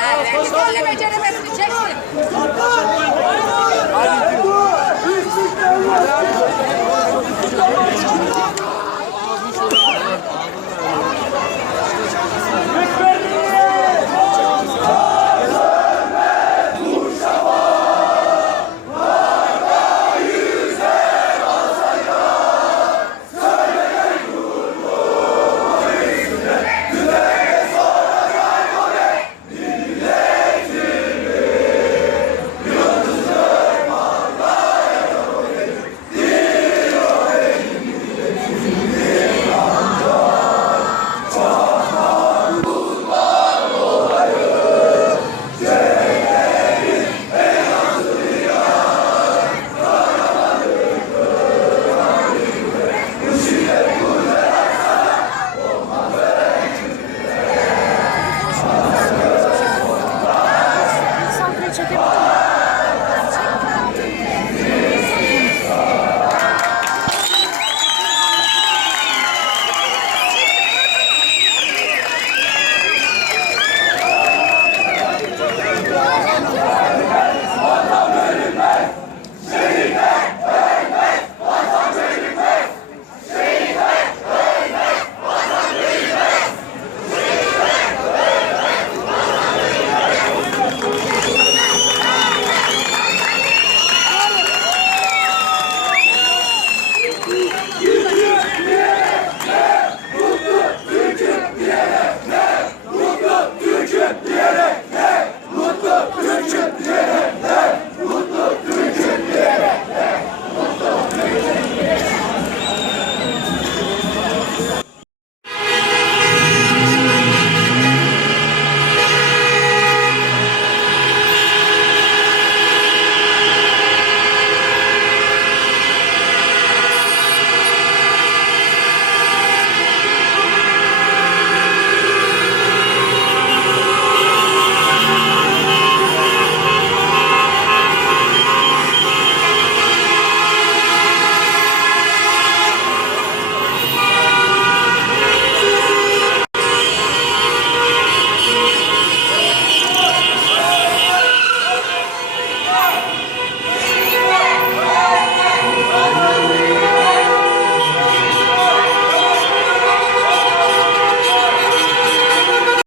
Herkes elle beceremezsin. Çeksin. Türk'üm diye.